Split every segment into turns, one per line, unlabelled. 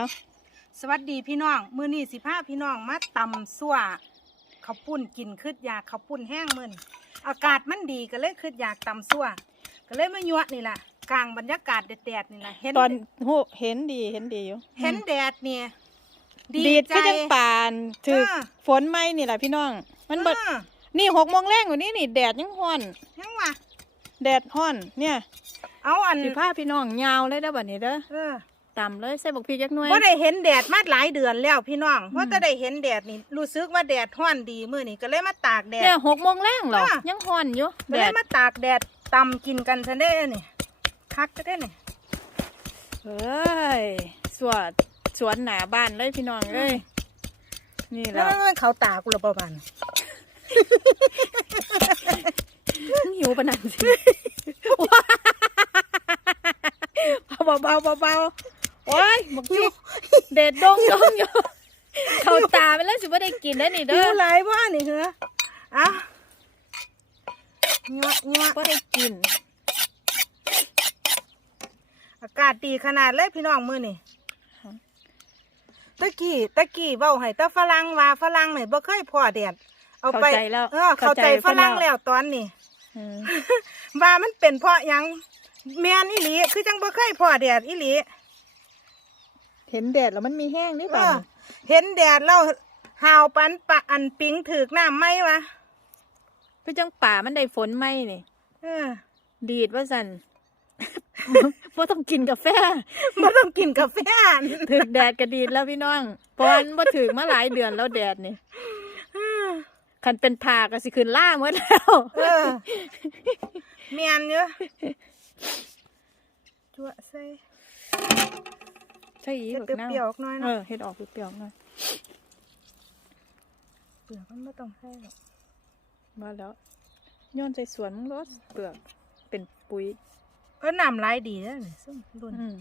เอา
สวัสดีพี่น้อง มื้อนี้สิพาพี่น้องมาตำซั่วข้าวปุ้นกินคืดอยากข้าวปุ้นแห้งมื้อนี้อากาศมันดีก็เลยคืดอยากตำซั่วก็เลยมายั่วนี่ล่ะกลางบรรยากาศแดดๆนี่ล่ะเห็น
ตอนโหเห็นดีเห็นดีอยู่
เห็นแดดเนี่ย
ดีด
ใจ
ก็ยังปานถือ
เออ
ฝนไหมนี่แหละพี่น้อง มันเบิด
เออ
นี่หกโมงแรงอยู่นี่นี่แดดยังฮ้อน
ยังว่า
แดดฮ้อนเนี่ย
เอาอัน
สิพาพี่น้องยาวเลยเด้อบัดนี้เด้อ
เออ
ต่ำเลยใส่บักพริกจักหน่วย
บ่ได้เห็นแดดมาหลายเดือนแล้วพี่น้อง
อืม
เพราะแต่ได้เห็นแดดนี่รู้สึกว่าแดดร้อนดีมื้อนี้ก็เลยมาตากแดด
เนี่ยหกโมงแรงเหรอ
อะ
ยังฮ้อนอยู่
ก็
แด
เลย
ด
มาตากแดดตำกินกันซันได้อนี่คักจะได้นี่
เอ้ยสวนสวนหนาบ้านเลยพี่น้องเอ้ยนี่แห
แล้
ละ
วเขาตากูละประมาณ
หิวปานนันสิเบาเบาเบาเบาๆ โอ้ยบักพริกเด็ดดงดงอยู่เขาตาไปแล้วสิว่าได้กินได้นี่
เด้
เด้
อ
อ
หลายว่านี่เหรออะยัวยัว
ก็ได้กิน
อากาศดีขนาดเลยพี่น้องมื้อนี่ตะกี้ตะกี้เว้าให้ตะฝรั่งว่าฝรั่งนี่บ่เคยพอแดดเอาไป
เข้าใจแล้ว
เออเข้าใจฝรั่งแล้วตอนนี้
เออ
ว่ามันเป็นเพราะหยังแม่นอีหลีคือจังบ่เคยพอแดดอีหลี
เห็นแดดแล้วมันมีแห้งนี่
เอ
ป่ะ
อเห็นแดดแล้วหาวปันปะอันปิงถึกน้ำไหมวะ
พี่จังป่ามันได้ฝนไหมนี่
เออ
ดีดว่าสันว่าต้องกินกาแฟ
บ่ต้องกินกาแฟ
ถึกแดดก็ดีดแล้วพี่น้องเพราะมันบ่ถึกมาหลายเดือนแล้วแดดนี่คันเป็นผาก็สิขึ้นล่าหมดแล้ว
เออเมียนเยอะจั่วใส่
ใช่อี
เฮ็ด
บัก
เปรี้ยวๆออกหน่อย
เอ
เนาะ
อเฮ็ดออกเปรี้ยวๆหน่อย
เปลือกมันไม่ต้องใส่หรอก
มาแล้วย้อนใส่สวนมึงรสเปลือกเป็นปุ๋ย
เออน้ำลายดีแล้วนี่ซึ่งรุ่น
อืม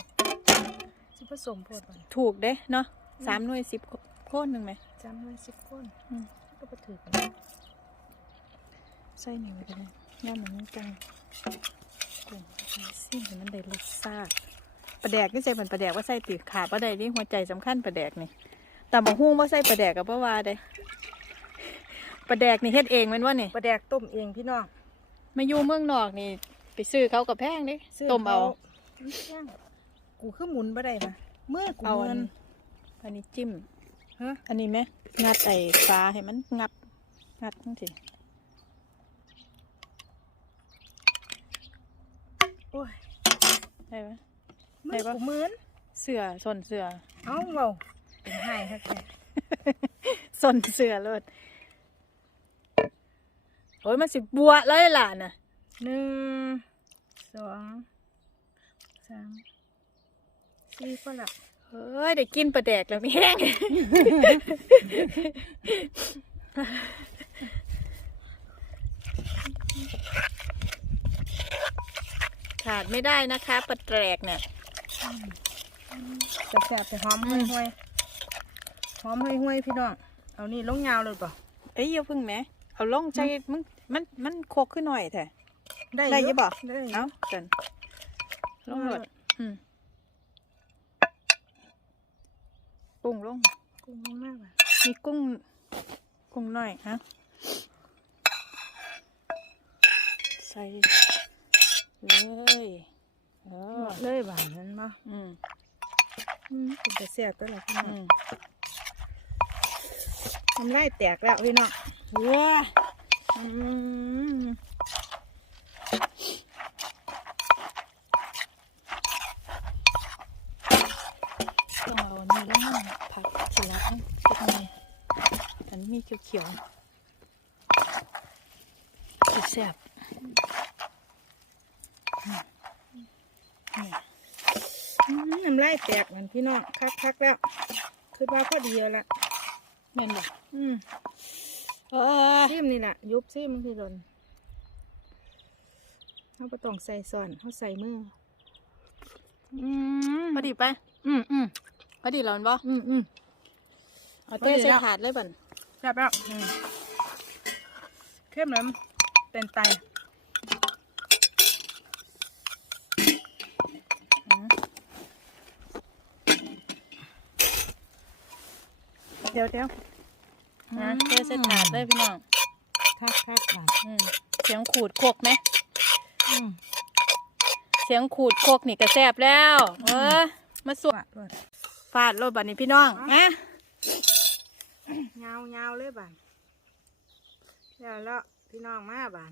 สิผสมโพดไป
ถูกเด้เนาะสามหน่วยสิบโค่นหนึ่งไหม
จำไว้สิบคน
อืม
ก็ไปถือกัน
ใส่หนึ่งไปเลยย่ามันมันจังกลุ่มซิ่งให้มันได้รสชาติ ปลาแดกนี่ใส่เป็นปลาแดกว่าใส่ตีขาปลาใดนี่หัวใจสำคัญปลาแดกนี่แต่บะฮุ้งว่าใส่ปลาแดกกับปลาว่าเด้ปลาแดกนี่เฮ็ดเองแมันว่านี่
ปลาแดกต้มเองพี่น้อง
มาอยู่เมืองนอกนี่ไปซื้อเขากับแพงเดิ
ซื้
ต้มเอา
มันแข็งกูคือหมุนบ่ได้ปะเมื่อกู
เอาอั
เงิ
น
น
อันนี้จิ้ม
ฮะ
อันนี้ไหมงัดไอ้ปลาให้มันงับ งัดทั้งที
โอ้ย
ได้ไหม
มื
ได้
อ
ปะ
กูหมืน
เสือสนเสือ
เอ้าเว้าเป็นไห้ครับแก
สนเสือเลยโอ้ยมันสิบัวเลยล่ะน่ะ
หนึ่งสองสามสี่ก็ละ
เฮ้ยได้กินปลาแดกแล้วมีแห้งขาดไม่ได้นะคะปลาแดกเนี่ย
จะ แสบแต่หอม
อื
ห่วย
ม
ห่วยหอมห่วยห่วยพี่น้อง เอานี่ลงยาวเลยป่ะ
เอ้ยอย่าพึ่งแหม เอาลงใจมันมันมันโคกขึ้นหน่อยแท้
ได้
ได้อยี่บ่
ได้อยู่
เอาจันลงหลดอืมกุ้งลง
กุ้งมากเลย
มีกุ้งกุ้งหน่อยฮะใส่เลย เออ
เลยบานนั้นมา
อืม
อืมเป็นจะแสบตัวละพี่น้อ
อื
ง
ม
มันไล่แตกแล้วพี่น้อง
ว้าอืมต้องเอาอันนี่แล้วผักสลัดนะสักหน่อยอันนี้มีเขียวๆแซ่บๆอืม นี่
อืมน้ำไล่แตกมันพี่น้องคักคักๆแล้วคือว่าพอดีแล้วละ
แม่นบ่
อืม
เออ
ซิมนี่แหละยุบซิมมันคือโดนเขาไ่ต้องใส่ซ่อนเขาใส่มืออืม
พอดีไป
อืมอืม
พอดีแล้วแม่นบ่
อืมอืม
เอาเต้
พอดี
ใส่
แล้ว
ถาดเลยบัน
แซ่บแล้วอืมเข้มเลยเป็นไต
ดี๋ยวเดี๋ยวนะเทใส่ถาดเลยพี่น้อง
คักคักบาด
อืมเสียงขูดโคกไหม
อืม
เสียงขูดโคกนี่ก็แซ่บแล้ว เออ มาสวดฟาดรถบัดนี้พี่น้องนะ
ยาวยาวเลยบานเดี๋ยวแล้วพี่น้องมาบาน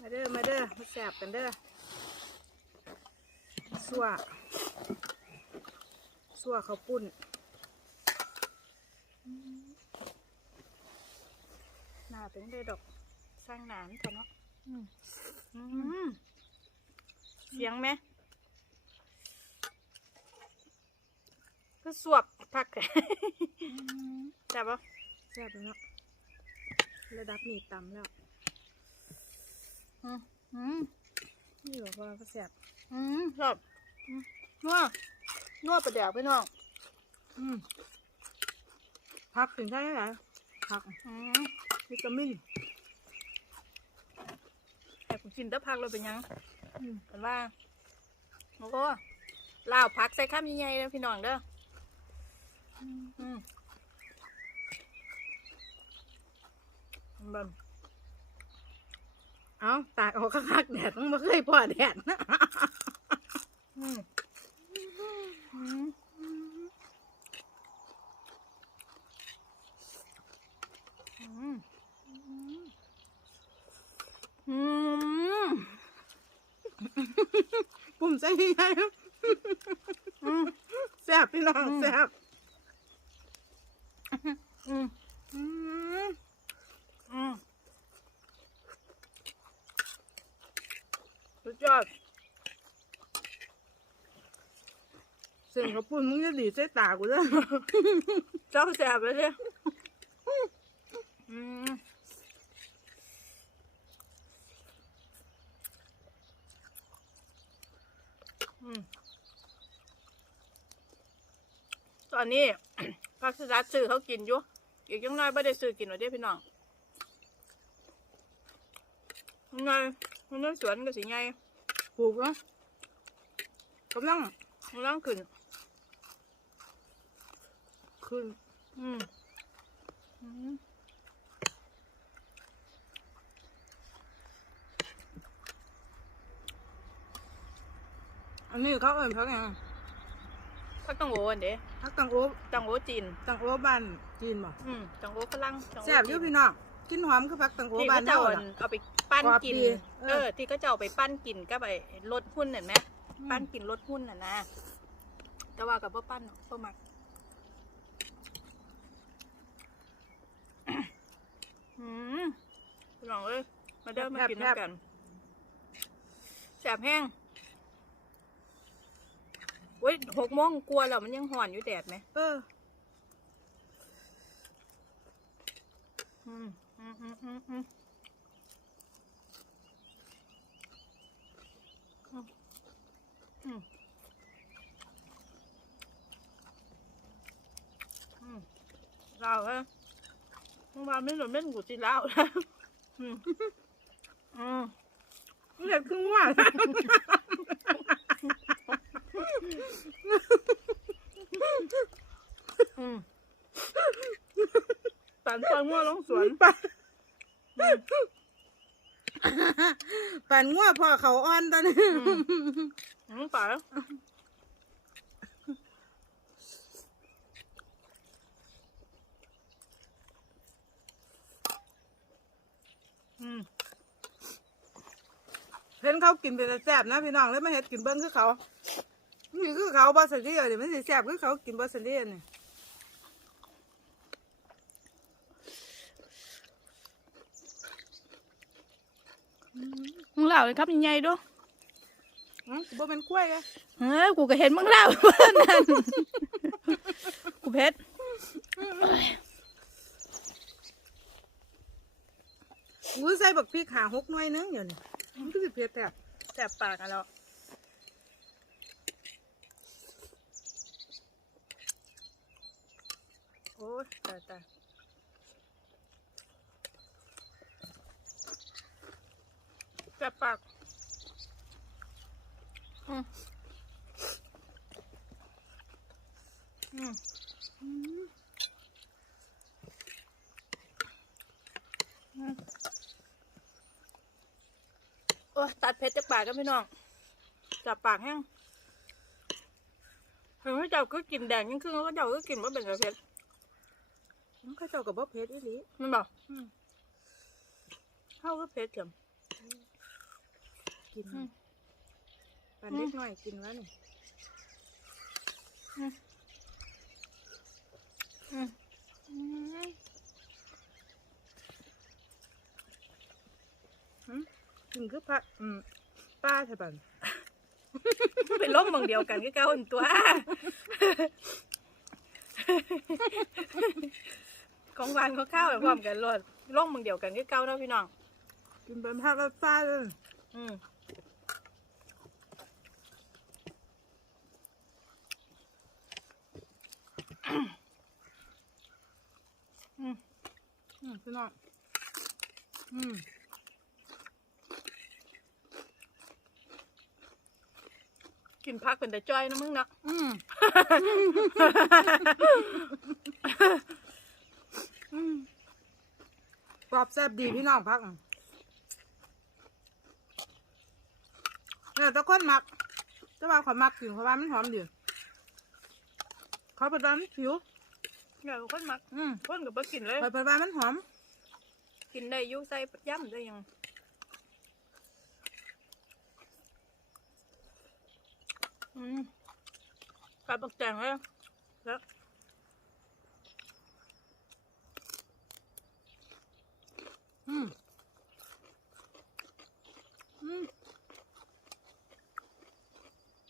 มาเด้อมาเด้อมาแสบกันเด้อสัวสัวข้าวปุ้น
หน้าเป็นได้ดอกสร้างหนานเถอะเนาะ
อืม
อืมเสียงไหมก็สวบพักแซ่บปะ
แซ่บเลยเนาะระดับนี้ต่ำแล้ว
อืมอืม
นี่บอกว่าก็แซ่บ
อืมชอบอืมนัวนัวประเดี๋ยวพี่น้อง
อืม ผักถึงได้ไหมผัก
อืม
วิตามิน
แต่กูกินแต่พักเราเป็นหยัง
อืม
เป็นว่าโอ้โหลาวพักใส่ข้ามใหญ่ๆเลยพี่น้องเด้ออืมเบิ่ม
เอาตากเอาคักๆแดดต้องมาเคยพอแดดนะ
อืมอืมอืมอืม
ปุ่มใส่ยังไง
อืม
แซ่บพี่น้อง
อืม
แซ่บ
อืม
อืม
อืมสุดยอด
เสียงกระปุ่นมึงจะดีใส่ตากูเลย
เจ้าแสบเลยเนี่ยอืมอืม ตอนนี้พักสลัดซื้อเขากินอยู่ อีกยังน้อยไม่ได้ซื้อกินหรอเด้พี่น้องยังไงมันนั่นสวนก็สิไง
ปลูกเนาะกำลัง
มันร่างขึ้น
ขึ้น
อืม อืม
อันนี้เขาเอิ้นพักหยัง
พักตังโออันเด้
พักตังโอบ
ตังโอจีน
ตังโอบ้านจีนบ่
อืมตังโอฝรั่งตังโแซ่
บอยู่พี่น้องกินหอมคือพักตังโอ
ที่
บ้า
เขา
น
เจ้า
เฮา
อัน
ล่ะ
เอาไปปั้น
กรอบ
กิน
ดีเออ
เออ ที่เขาเจ้าเอาไปปั้นกินก็ไปลดหุ้นเห็นไหม
อืม
ปั้นกินลดหุ้นน่ะนะแต่ว่ากับพ่ปั้นพ่มักอืมพี่น้องเอ้ยมาเดินมากินน้ำกันแสบแห้ง เว้ยหกโมงกลัวแล้วมันยังห่อนอยู่แดดไหม
เออ
อืมอืมอืมอืมเราฮะอมึงมาไม่หลนเม่นกูจีแล้วอืมอืม
เด็กครึ่งวัน
อืมปันฟังว่าลงสวน
ปันปันงัวพ่อเขาอ่อนตอนนี้
อืมป่าอืม
เห็นเขากินเป็นแต่แซ่บนะพี่น้องเลยมาเห็ดกินเบิ้งคือเขา นี่คือเขาบอสเดียวเดี๋ยวมันสิแซ่บคือเขากินบอสเดียวนี่
มึงเล่าเลยครับยังไงด้วย
อืมบ่เป็นกล้วยไง
เฮ้ยกูก็เห็นมึงเล่าเพื่อนนั่นกูเพชร
กูใส่บักพริกหาหกหน่วยนึงอยู่นี่มันก็สิเผ็ดแซ่บ
แสบปากอะเรา อ้ตายตายแต่ปากอืมอืมอืมโอ้ตัดเพชรจากปากกันพี่น้องจับปากแห้งถึงเขาเจ้าก็กินแดงยิ่งขึ้นเขาก็เจ้าก็กินว่าเป็นกระเพชร
มันก็เจ้ากับบ่เผ็ดอีหลี
มันบอกเข้าก็เพชรเถอะ
กิน
อืม
ปานเล็กน้อยกินวะนี่
อืมอืม
กินคือพระอืมป้าใช่ป่ะ
เป็นล้มบางเดียวกันก็เก้าอันตัว ของหวานของข้าวแบบพร้อมกันรดล้มบางเดียวกันก็เก้าเนาะพี่น้อง
กินเป็นภาพรสป้าเลย
อืม
อืมพี่น้องอืม
กินพักเป็นแต่จ้อยนะมึงเนาะ
อืมอืม กรอบแซ่บดีพี่น้องพักเนี่ยแตะคนมักแต่ว่าขอยมักกินเพราะว่ามันหอมดีเขาเป็นว่ามันผิว
อยากคนมัก
อืม
คนกับบ่กินเลย
ข่อยเป็นว่ามันหอม
กินได้อยุ่ใส่ย่ำได้ยังอืมกัดบักแตงเลยแล้ว
อืมอืม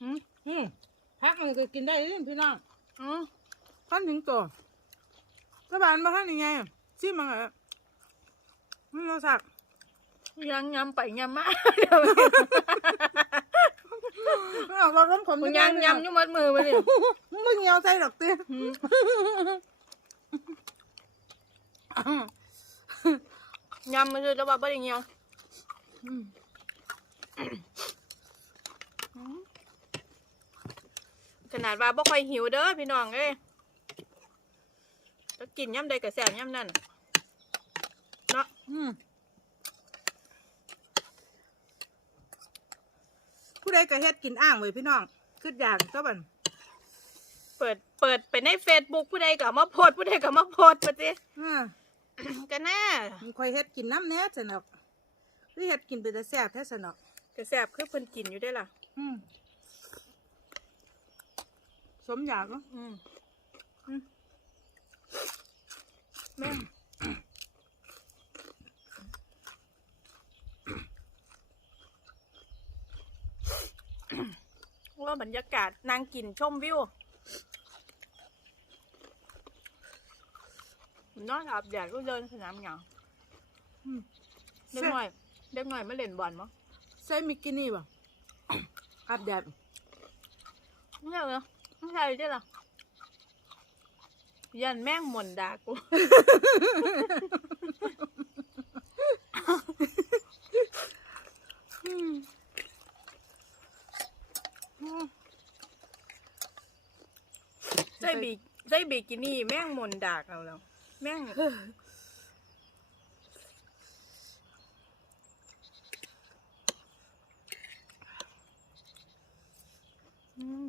อืม
อืมพักมันก็กินได้เลยพี่น้อง
อืม
ท่านถึงตัวถ้าบานมาท่านยังไงชิมมันเหรอมันรสชาติ
ยังยำไปยำมา
เราล้มขม
มึงยังยำยุ่มัดมือมาดิ
มึงเงียวใจหรอกเตี้ย
ยำมาเลยแล้วว่าบ่ได้เงียว
อืม
ขนาดว่าบ่ค่อยหิวเด้อพี่น้องเอ้ยแล้วกินย่ำใดกับแสบย่ำนั่นเนาะ
อืมผู้ใดก็เฮ็ดกินอ่างไว้พี่น้องขึ้นอย่างเจ้าบัน
เปิดเปิดไปในเฟซบุ๊กผู้ใดก็เอามาโพสต์ผู้ใดก็เอามาโพสต์ปะจิ
อ่า
ก็น่า
มันค่อยเฮ็ดกินน้ำแหน่สนอกหรือเฮ็ดกินเป็นแต่แซ่บแท้สนอก
ก็แสบคือเพิ่นกินอยู่ได้อล่ะ
อืมสมอยากเนาะ
อืมอืมแม่งว่าบรรยากาศนางกินชมวิว นอนอาบแดดก็เดินสนามหยาง
อืม
เด็กหน่อยเด็กหน่อยมาเล่นบอลมั้ง
ใส่มิกกินี่บ่ อาบแดด
ไม่ใช่เหรอไม่ใช่ใช่หรอยันแม่งหมนด่ากู
อืมอืม
ใส่บีใส่บิกินี่แม่งหมนด่าเราแล้ว แม่งอืม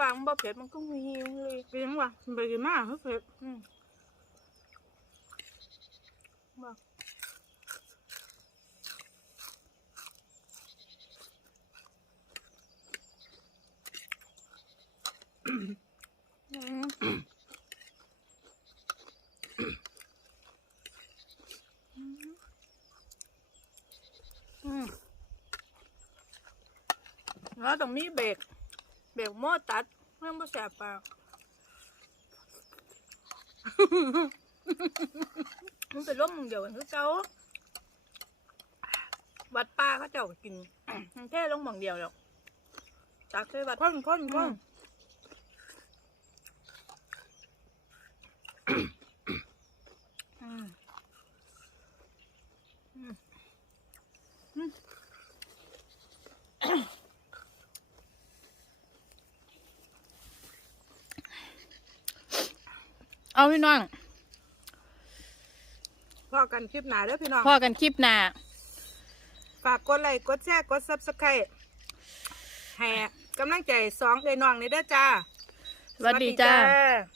วางบ่เผ็ดมันก็มีเลย
เป็นยังวะมันไปกินมากเฮ้ย
อืมบ่อืมอืม แล้วตรงนี้เบรกเบรกหม้อตัดเรื่องบ่แสบปากมันเป็นร่มเดียวกันคือเจ้าวัดป้าเขาเจ้าก็กินมันแค่ลงหมองเดียวหรอกตักใส่วัด
ข้นข้นข้น
อืมอืมอืม เอาพี่น้อง
พอกันคลิปหนาเด้อพี่น้อง
พอกันคลิปหน้า
ฝากกดไลค์กดแชร์กด Subscribe ให้กำลังใจสองเอ้ยน้องนี่เด้อจ้า
สวัสดีจ้า
สวัสดี